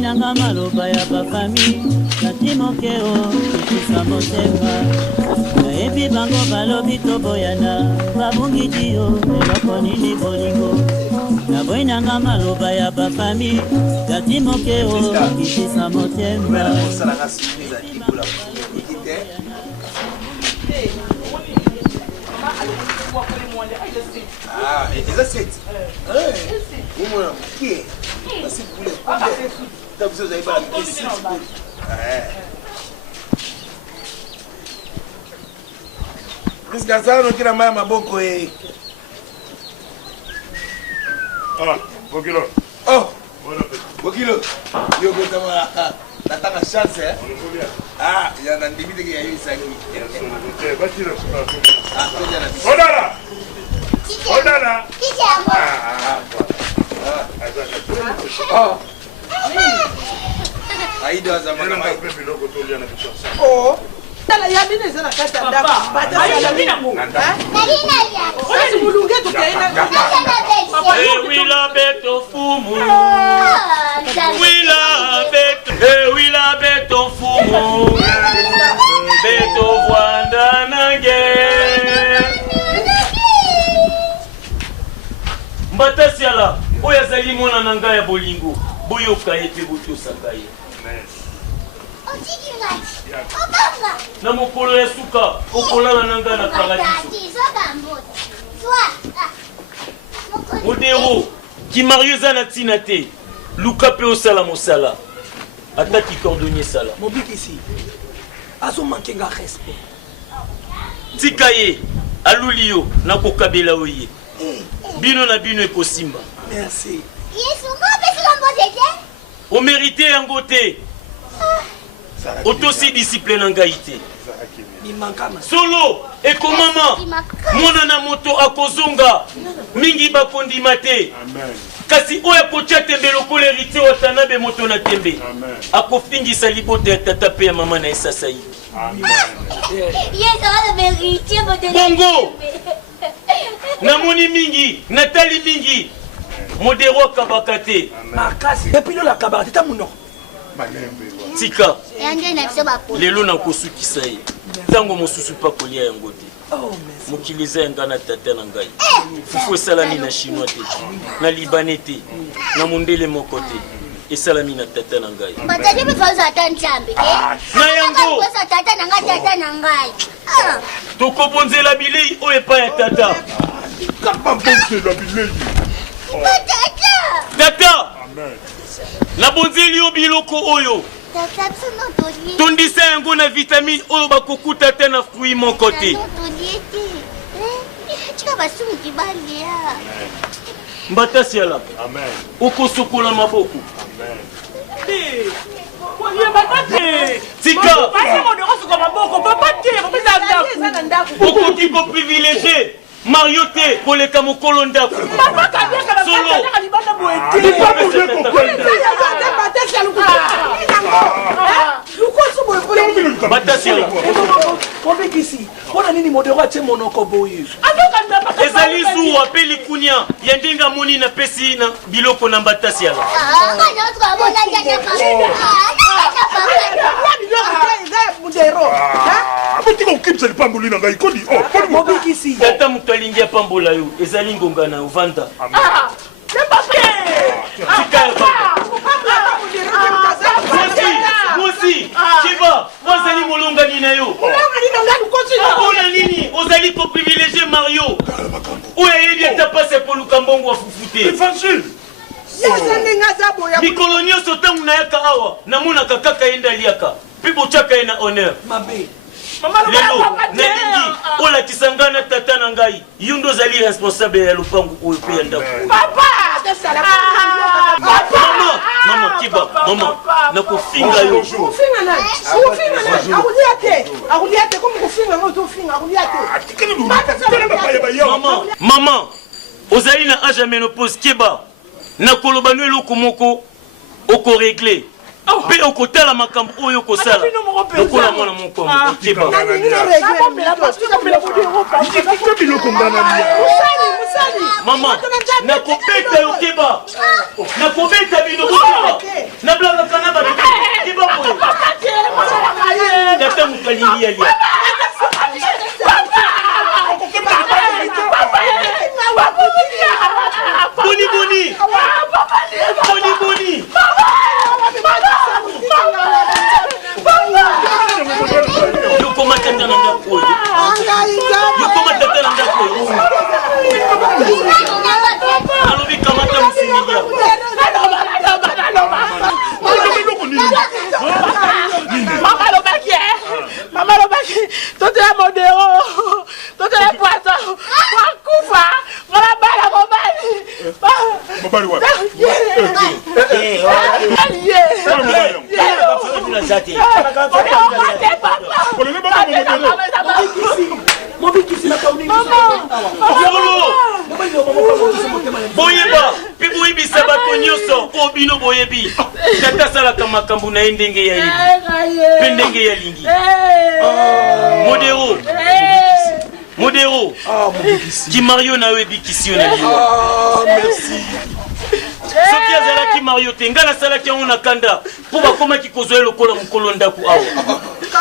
Nanga maloba ya bafami kati mokeo kitisa motemba nayebi bango balobi toboyana babungidi yo eloko nini bolingo naboyi nanga maloba ya bafami kati mokeo kitisa motemba Ah, is that it? Descansando kila maya maboko eh. Ah, Bokilo. Oh. Bokilo. Yo go tama nataka chance eh. Ah, ya ndibite ke yayo isaki. Bakilo. Ah, toja na. Odala. Odala. Oh. Aido zamana mai. Oh. Tala ya bine zana kata ndako. Bata ya bine mu. Narina ya. Osi mulunge to kaina. Wila beto fumu. Wila beto fumu. Beto vwanda nange. Mbatasi ala. Oya zali mwana nanga ya bolingo. Boyoka epe botosa kaye. Na mokolo ya suka okolala nanga na paradiso modero kimario eza na ntina te luka mpe osala mosala ataki cordonnier sala Mobikisi. Azo mankenga respect. tika ye aluli yo nakokabela oye bino na bino ekosimba Merci. omérite yango te otosi discipline na ngai te solo ekomama mwana na moto akozonga mingi bakondima te kasi oyo akotya tembe lokola hérité watanabe moto na tembe akofingisa libota ya tata mpe ya mama na esasa ye bongo namoni mingi natali mingi modero akabaka te Makasi. Depuis le la kabara teta muno. tika lelo nakosukisa ye ntango mosusu mpa kolia yango te mokili eza yanga na tata na ngai fufu esalami na chinois te na libanais te na mondele moko te esalami na tata na ngai na yango tokobonzela bilei oyo epai ya tata tata nabonzeli yo biloko oyo tondisa yango na vitamine oyo bakokuta te na fruit moko te mbatasi ala okosokola maboko tika okoki koprivilégie Mario te koleka mokolo ndako solo Mobikisi. Ona nini modero atie monoko boye. ezali zuwa mpe likunia ya ndenge amoni na pesi na biloko na mbatasi ala tata moto alingi apambola yo ezali ngonga na ovanda mosi kiba ozali molongani na yo mpona nini ozali koprivilégie mario oyo ayebi ata pasi ekoluka mbongo wa fufu te mikolo nyonso ntango nayaka awa namonaka kaka ye nde aliaka mpe botyaka ye na honneur lelo nalingi olakisa ngai na tata na ngai yo nde ozali responsable ya lopango oyo mpe ya ndako mama kiba mama nakofinga yo mama ozali na age ya ménopause kiba nakoloba no eloko moko okoregle Pe okotala makambo oyo kosala. Lokola mwana moko okeba. Mama, nakopeta yokeba. Nakopeta bino kosala. Na blanga kana ba keba boye. Nata mukalili ali. Boni boni. Boni boni. Yoko matata na ndako. Yoko matata na ndako. Alobi kamata musinigia. Mama lobaki. Toto ya modero. Toto ya poisson. Wakufa. Ngala bala mobali. Mobali wapi? Boyeba, pibuibi sabato nyoso, obino boyebi. Tata sala kamakambu na ndenge ya lingi. Pendenge ya lingi. Modero. Modero. Ki Mario na webi kisio na liwa. Merci. Soki azalaki Mario te ngana salaki yango na kanda po bakoma ki kozwa lokola mokolo ndaku awa.